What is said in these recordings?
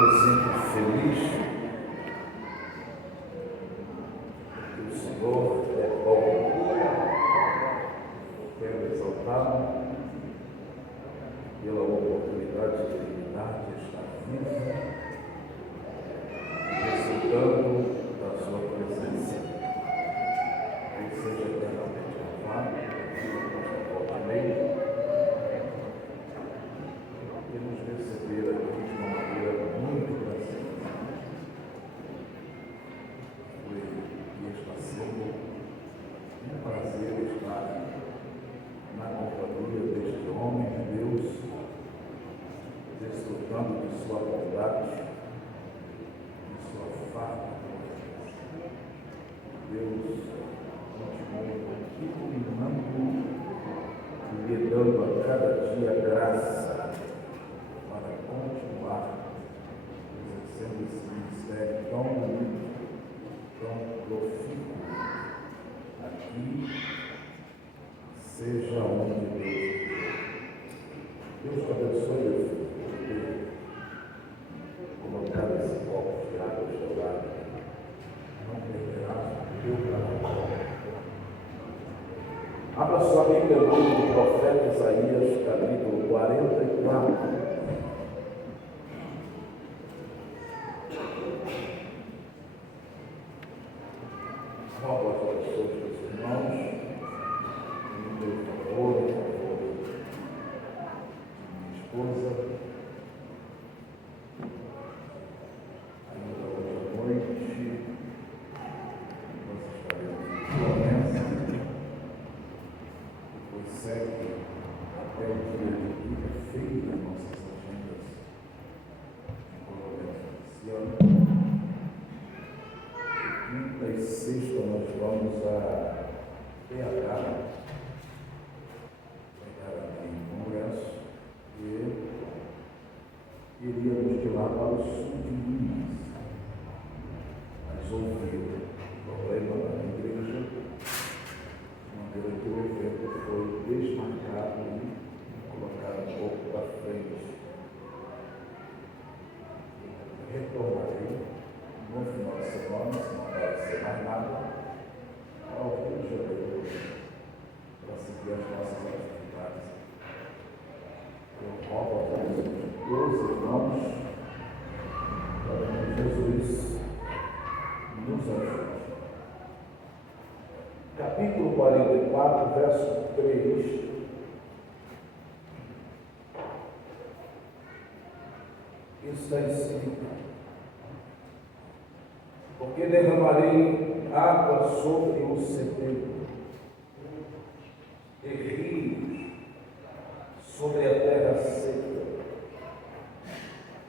me sinto feliz que o Senhor é bom. Quero exaltá-lo pela oportunidade de terminar de estar vivo, desfrutando da sua presença. Ele seja eternamente louvado, por meio e nos receber aqui de uma maneira muito graciosa. E está sendo um prazer estar na companhia deste homem de Deus, desfrutando de sua bondade, de sua farta. Deus continue iluminando e lhe dando a cada dia graça para continuar exercendo esse ministério tão bonito, tão profícuo aqui, seja onde Deus te abençoe, por colocar esse copo de água gelada. Não perderás o teu trabalho. Abra sua Bíblia no livro do profeta Isaías, capítulo 44. Rogo as orações dos irmãos, em meu favor, em favor de minha esposa. Ainda hoje à noite, nós estaremos em promessa, depois segue até o dia de quinta-feira nossas agendas em congresso oficial. Quinta e sexta nós vamos a PH, em congresso, e iríamos de lá para o sul de Minas, mas houve um problema na igreja, de maneira que o evento foi desmarcado e colocado um pouco para frente. Retornarei no final de semana, se não vai ser mais nada, ao Rio de Janeiro, para seguir as nossas atividades. Eu rogo a todos os irmãos, para que Jesus nos ajude. Capítulo 44, verso 3. Está escrito: porque derramarei água sobre o celeiro e rios sobre a terra seca.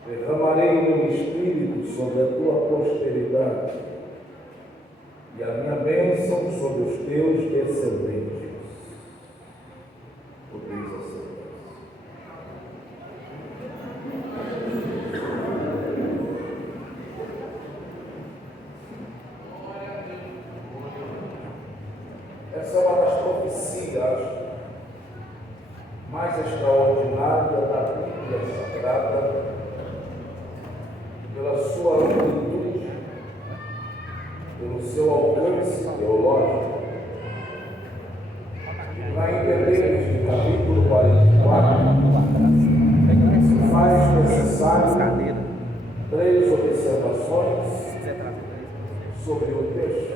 Derramarei o meu espírito sobre a tua prosperidade e a minha bênção sobre os teus descendentes. Podeis aceitar. Essa é uma das profecias mais extraordinárias da Bíblia Sagrada, pela sua amplitude, pelo seu alcance teológico. Para entender este capítulo 44, faz necessário 3 observações sobre o texto.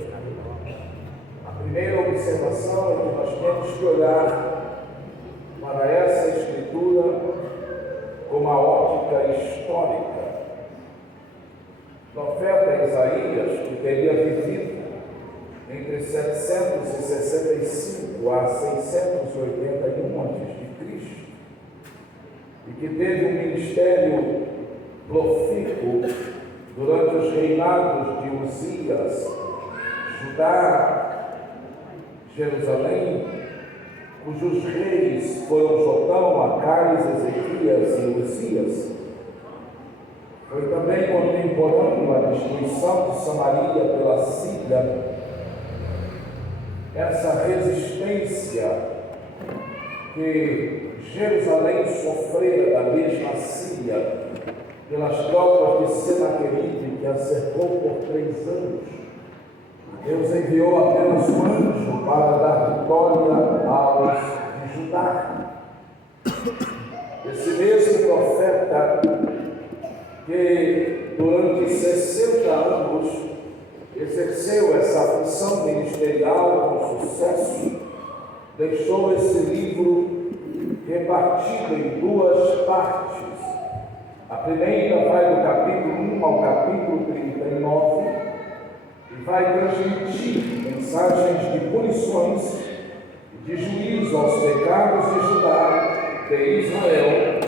A primeira observação é que nós temos que olhar para essa escritura com uma ótica histórica. O profeta Isaías, que teria vivido entre 765 a 681 a.C., e que teve um ministério profícuo durante os reinados de Uzias, Judá, Jerusalém, cujos reis foram Jotão, Acais, Ezequias e Uzias. Foi também contemporâneo à destruição de Samaria pela Síria. Essa resistência que Jerusalém sofrera da mesma Síria pelas tropas de Senaqueribe, que a cercou por 3 anos. Deus enviou apenas um anjo para dar vitória aos de Judá. Esse mesmo profeta, que durante 60 anos exerceu essa função ministerial com sucesso, deixou esse livro repartido em 2 partes. A primeira vai do capítulo 1 ao capítulo 39 e vai transmitir mensagens de punições e de juízo aos pecados de Judá, de Israel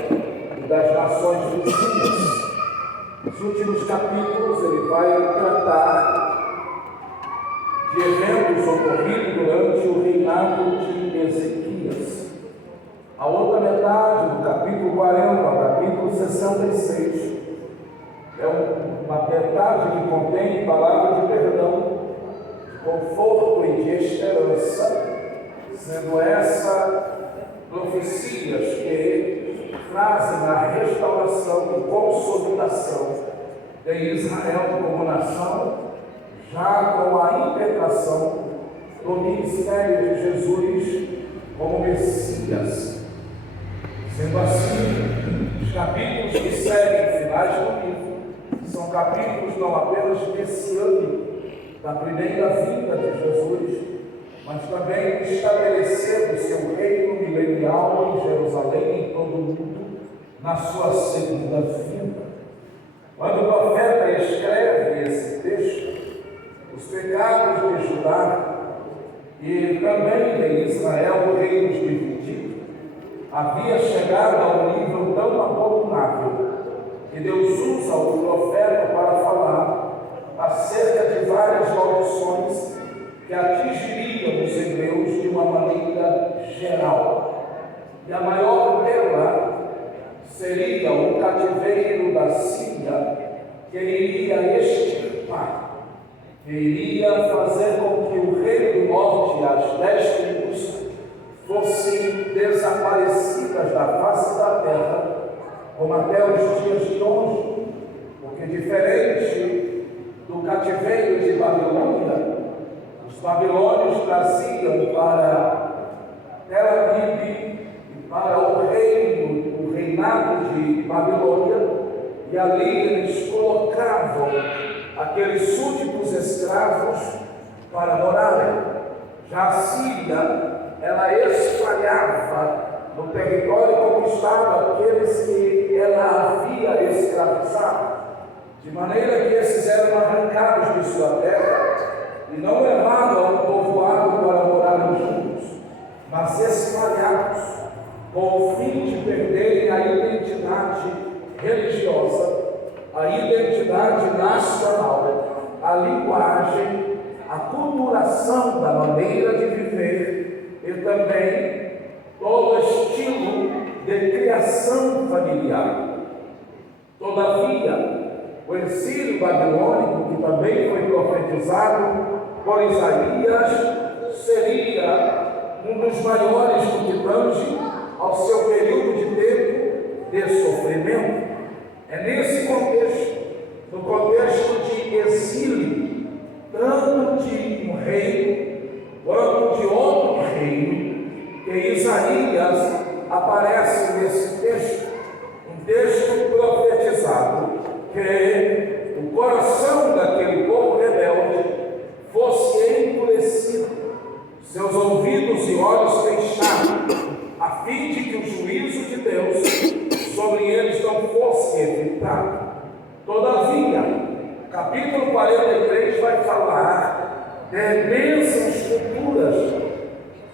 e das nações vizinhas. Nos últimos capítulos ele vai tratar de eventos ocorridos durante o reinado de Ezequias. A outra metade, do capítulo 40 ao capítulo 66, é uma metade que contém palavras de perdão, de conforto e de esperança, sendo essa profecias que trazem a restauração e consolidação de Israel como nação, já com a impetração do ministério de Jesus como Messias. Sendo assim, os capítulos que seguem finais do livro são capítulos não apenas messiânicos da primeira vinda de Jesus, mas também estabelecendo seu reino milenial em Jerusalém e em todo o mundo na sua segunda vinda. Quando o profeta escreve esse texto, os pecados de Judá e também de Israel, reinos divididos, havia chegado a um nível tão abominável que Deus usa o profeta para falar acerca de várias maldições que atingiriam os hebreus de uma maneira geral. E a maior dela seria o cativeiro da Síria, que iria extirpar, que iria fazer com que o reino do norte e as 10 tribos fossem desaparecidas da face da terra, como até os dias de hoje, porque diferente do cativeiro de Babilônia, os babilônios traziam para Tel Aviv e para o reinado de Babilônia, e ali eles colocavam aqueles súditos escravos para morarem. Já a Síria, ela espalhava no território conquistado aqueles que ela havia escravizado, de maneira que esses eram arrancados de sua terra e não levados ao povoado para morarem juntos, mas espalhados, com o fim de perderem a identidade religiosa, a identidade nacional, a linguagem, a culturação da maneira de viver e também todo estilo de criação familiar. Todavia, o exílio babilônico, que também foi profetizado por Isaías, seria um dos maiores no que tange ao seu período de tempo de sofrimento. É nesse contexto, no contexto de exílio, tanto de um reino quanto de outro reino, que Isaías aparece nesse texto, um texto profetizado, que o coração daquele povo rebelde fosse endurecido, seus ouvidos e olhos fechados, a fim de que o juízo de Deus sobre eles não fosse evitado. Todavia, capítulo 43 vai falar de bênçãos futuras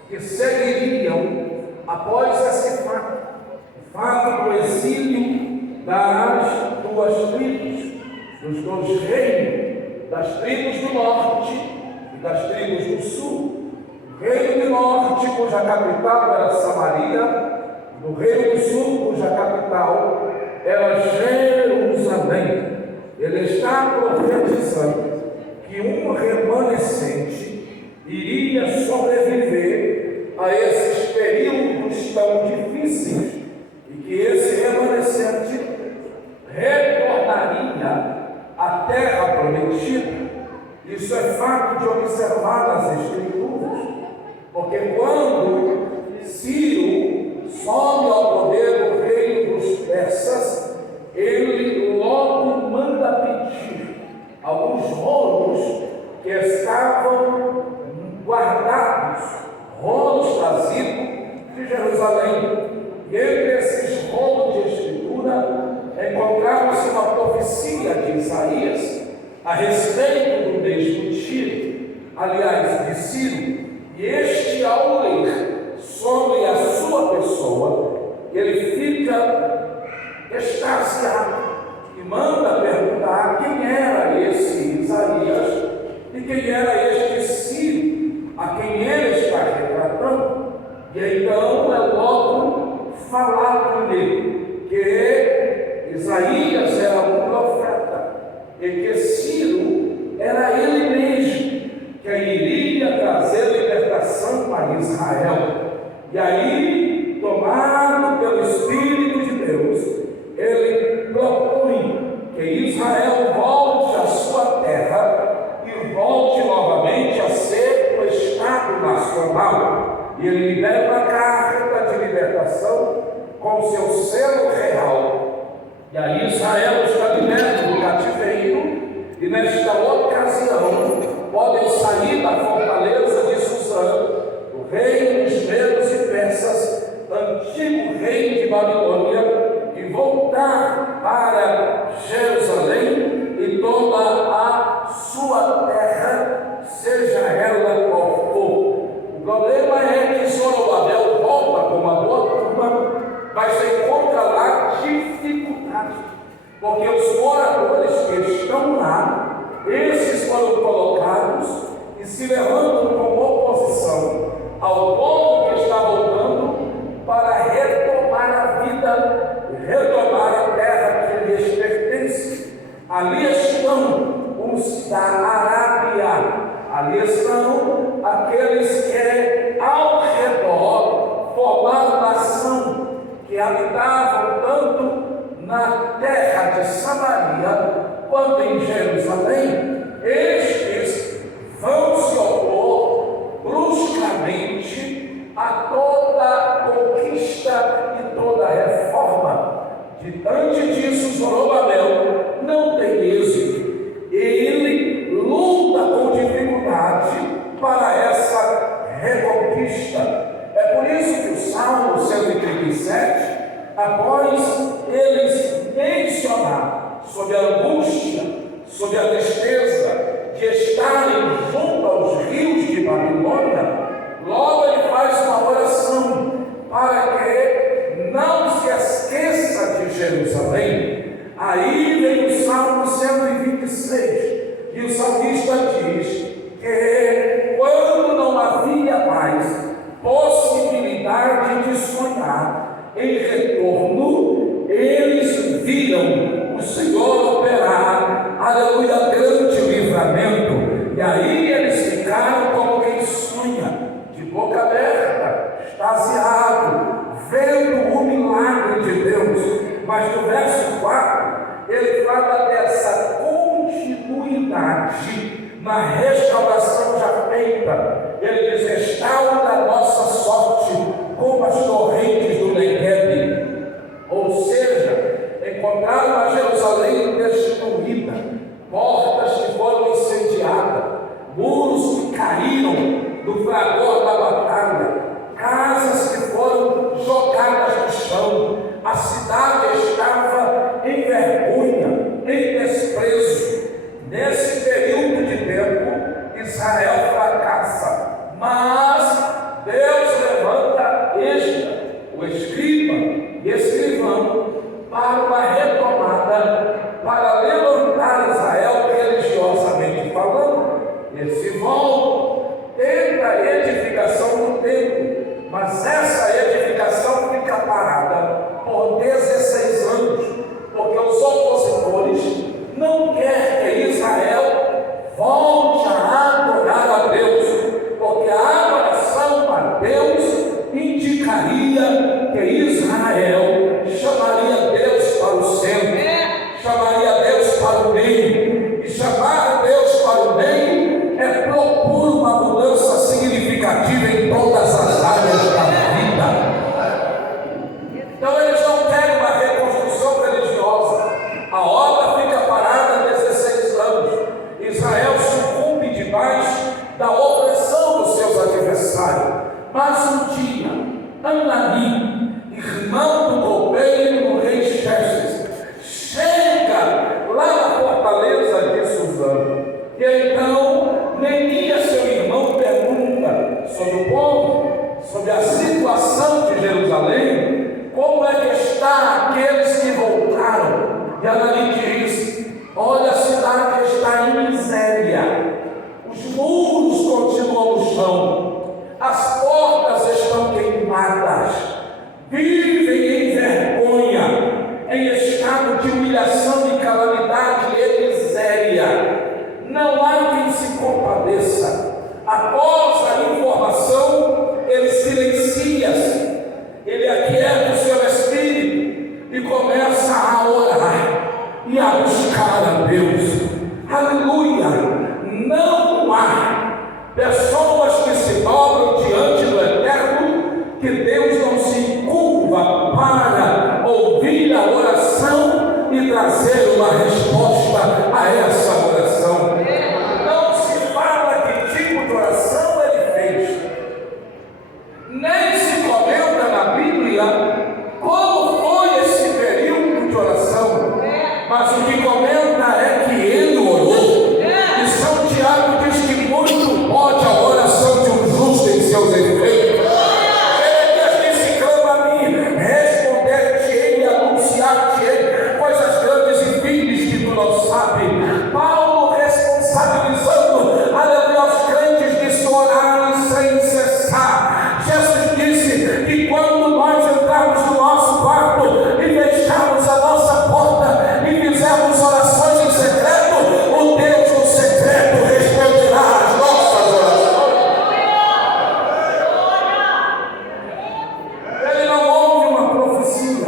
que seguiriam após esse fato, o fato do exílio das 2 tribos, dos 2 reinos, das tribos do norte e das tribos do sul. O reino do norte, cuja capital era Samaria, e o reino do sul, cuja capital era Jerusalém. Ele está profetizando que um remanescente iria sobreviver a esses períodos tão difíceis, e que esse remanescente prometido. Isso é fato de observar nas Escrituras, porque quando Ciro sobe ao poder do reino dos persas, ele logo manda pedir alguns rolos que estavam guardados, rolos trazidos de Jerusalém. E entre esses rolos de escritura encontrava-se uma profecia de Isaías a respeito do mesmo Tiro, aliás, de Ciro. E este, ao ler sobre a sua pessoa, ele fica extasiado e manda perguntar quem era esse Isaías e quem era este Ciro, a quem ele está retratando. E então é logo falar com ele que Isaías era um profeta e que Ciro era ele mesmo, que iria trazer libertação para Israel. E aí, tomado pelo Espírito de Deus, ele propõe que Israel volte à sua terra e volte novamente a ser o Estado nacional. E ele libera uma carta de libertação com seu selo real. E aí Israel está liberto do cativeiro, e nesta ocasião podem sair da fortaleza de Susã, o reino dos medos e persas, antigo reino de Babilônia, e voltar para Jerusalém e toda a sua terra, seja ela qual for. O problema é que Zorobabel volta com uma boa turma, mas encontra lá dificuldade, porque os moradores que estão lá, esses foram colocados e se levantam como oposição ao povo que está voltando para retomar a vida, retomar a terra que lhes pertence. Ali estão os da Arábia, ali estão aqueles que ao redor formaram nação, que habitavam tanto na terra de Samaria quanto em Jerusalém. Estes vão se opor bruscamente a toda conquista e toda reforma. Diante disso, Zorobabel não tem êxito. Ele luta com dificuldade para essa reconquista. É por isso que o Salmo 137, após eles mencionar sobre a angústia, sobre a tristeza de estarem junto aos rios de Babilônia, logo ele faz uma oração para que não se esqueça de Jerusalém. Aí vem o Salmo 126, e o salmista diz que quando não havia mais possibilidade de sonhar em retorno, eles viram o Senhor operar, aleluia, grande livramento. E aí eles ficaram como quem sonha, de boca aberta, extasiado, vendo o milagre de Deus. Mas no verso 4, ele fala dessa continuidade na restauração já feita. Ele diz: restaura a nossa sorte como as torrentes do Negueb. Ou seja, encontraram a Jerusalém destruída, portas que foram incendiadas, muros que caíram do fragor da batalha, casas que foram jogadas no chão. A cidade estava em vergonha, em desprezo. Nesse período de tempo, Israel fracassa, mas Deus levanta Esdras, o escriba e escrivão, para uma retomada, para levantar Israel religiosamente falando. Eles se voltam, tenta a edificação do templo, mas essa edificação fica parada por 16 anos, porque os opositores não querem que Israel volte a adorar a Deus, porque a adoração a Deus indicaria que Israel chamaria Deus para o centro, chamaria Deus para o meio, e chamar Deus também propor uma mudança significativa em todas as áreas da vida. Então eles não querem uma reconstrução religiosa. A obra fica parada 16 anos. Israel sucumbe debaixo da opressão dos seus adversários. Mas um dia, Anani, irmão do copeiro do rei Xerxes, chega lá na fortaleza de Suzã. E então, Neemias, seu irmão, pergunta sobre o povo, sobre a situação de Jerusalém, como é que está aqueles que voltaram. E Anani diz: olha, a cidade está em miséria, os muros continuam no chão, as portas estão queimadas, vivem em vergonha, em estado de humilhação e calamidade e miséria. Não há quem se compadeça. Após a informação, ele silencia-se, ele aquieta o seu espírito e começa a orar e a buscar a Deus. Aleluia! Não há pessoas que se dobram diante do Eterno que Deus não se curva para ouvir a oração e trazer uma resposta a essa oração. Não se fala que tipo de oração ele fez, nem se comenta na Bíblia como foi esse período de oração, mas o que comenta é que ele orou. E São Tiago diz que muito pode a oração de um justo em seus efeitos. Jeremias disse: clama a mim, responder-te-ei e anunciar-te-ei coisas grandes e firmes que tu não sabes. Paulo responsabilizando, aleluia, os crentes de se orarem sem cessar. Jesus disse que quando nós entrarmos no nosso quarto e fecharmos a nossa porta e fizermos orações em secreto, o Deus no secreto responderá às nossas orações. Ele não ouve uma profecia,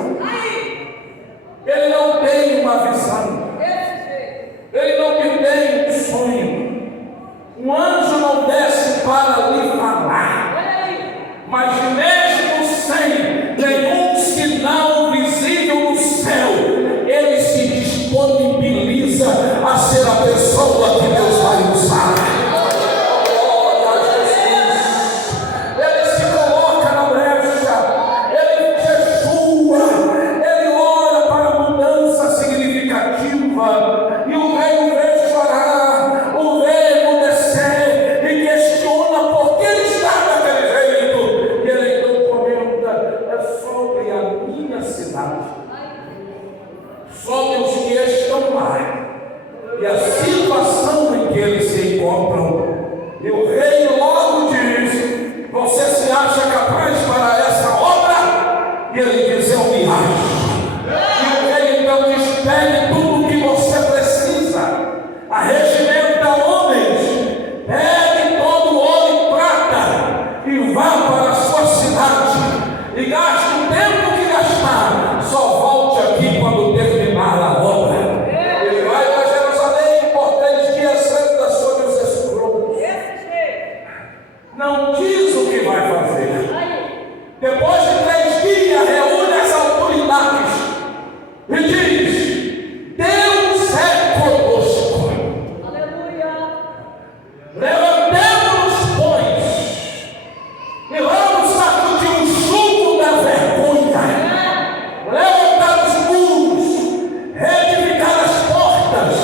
ele não tem uma visão, ele não tem um sonho, um anjo não desce para lhe falar, mas mesmo sem nenhum sinal visível no céu, ele se disponibiliza a ser a pessoa que Deus vai usar. Glória a Jesus. Ele se coloca na brecha, ele jejua, ele ora para mudança significativa. E o rei o vê chorar, o vê emudecer e questiona por que ele está daquele jeito. E ele então comenta: é sobre a minha cidade, sobre os que estão lá e a situação em que eles se encontram. E o rei logo diz: você se acha capaz para essa obra? E ele diz: eu me acho. E o rei então diz: pegue tudo o que você precisa, arregimenta homens, pegue todo o ouro e prata e vá para a sua cidade e gaste o tempo que gastar, só volte aqui quando terminar a obra. Ele vai para Jerusalém por 3 dias, anda sobre os escombros. Não diz o que vai fazer. Depois de 3 dias, reúne as autoridades e diz: Deus é conosco. Levantemos-nos, pois, e vamos sacudir o jugo da vergonha, levantar os muros, reedificar as portas,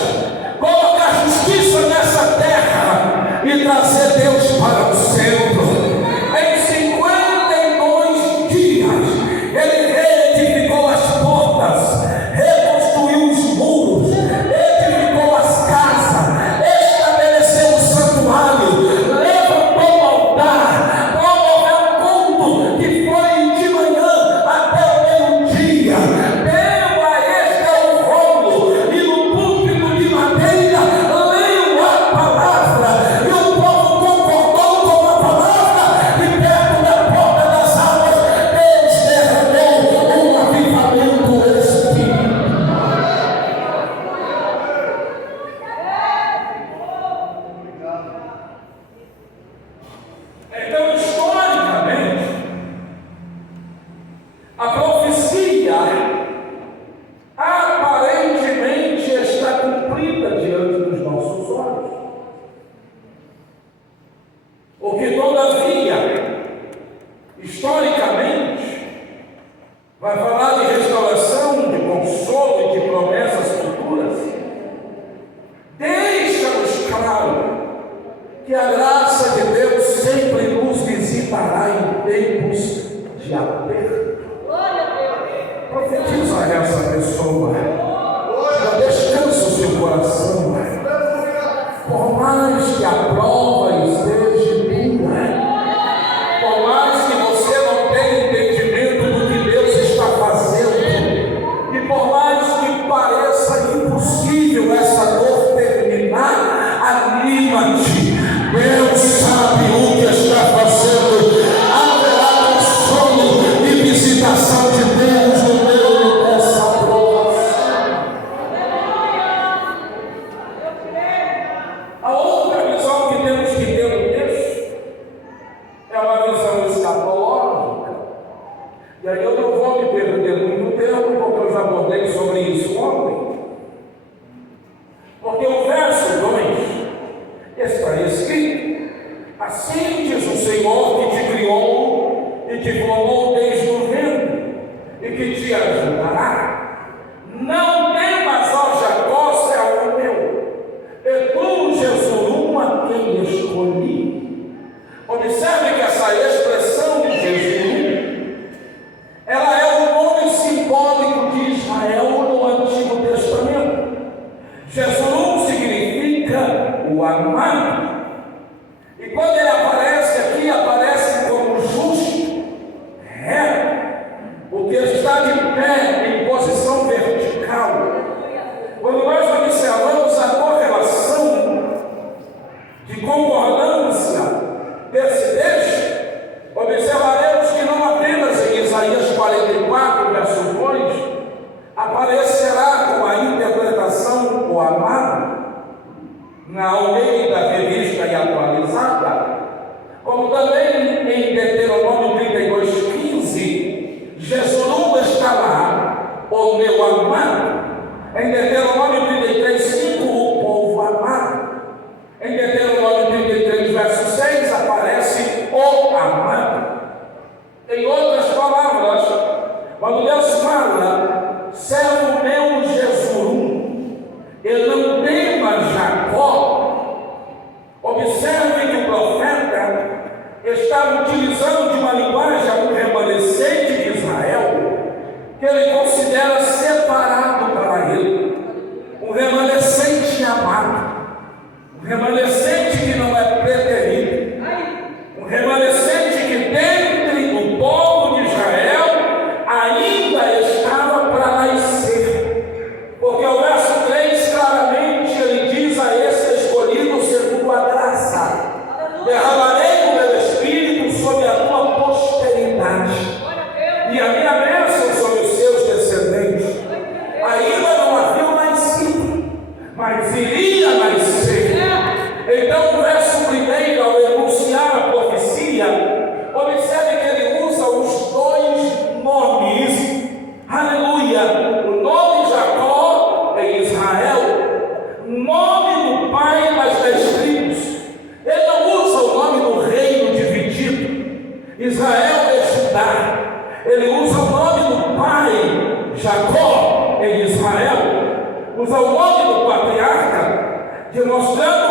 colocar justiça nessa terra e trazer Deus para o centro. Em 52 dias, ele reedificou as portas, reconstruiu os muros, edificou as casas, estabeleceu o santuário, levantou o altar, promoveu um culto que foi de manhã até o meio-dia, deu a este o rolo e no púlpito de madeira leu a palavra, e o povo Jeshurun significa o amado. E quando ele aparece aqui, aparece como justo, reto, porque está de pé em posição vertical. Quando nós observamos a correlação de concordância desse texto, observaremos que não apenas em Isaías 44, verso 2, aparecerá com a interpretação o amado, na Almeida Revista e Atualizada, como também em Deuteronômio 32:15, Jeshurun está lá, o meu amado. Em Deuteronômio 33:5, o povo amado. Em Deuteronômio 33, verso 6, aparece o amado. Em outras palavras, quando Deus fala, servo meu Jeshurun, ele não tema Jacó. Observe que o profeta está utilizando de uma linguagem a um remanescente de Israel, que ele considera separado para ele, um remanescente amado, um remanescente que não é preterido, um remanescente que dentro do povo de Israel ainda estava para nascer, porque o verso 3 claramente ele diz a esse escolhido segundo a graça: derramarei o meu espírito sobre a tua posteridade e a minha bênção sobre os seus descendentes. Ainda não haviam nascido, mas iria nascer. Então o verso 1, ao enunciar a profecia, observe que ele usa os dois nomes. Aleluia! O nome Jacó em Israel, nome do pai das 10 tribos. Ele não usa o nome do reino dividido, Israel é Judá. Ele usa o nome do pai, Jacó, em Israel, usa o nome do patriarca, demonstrando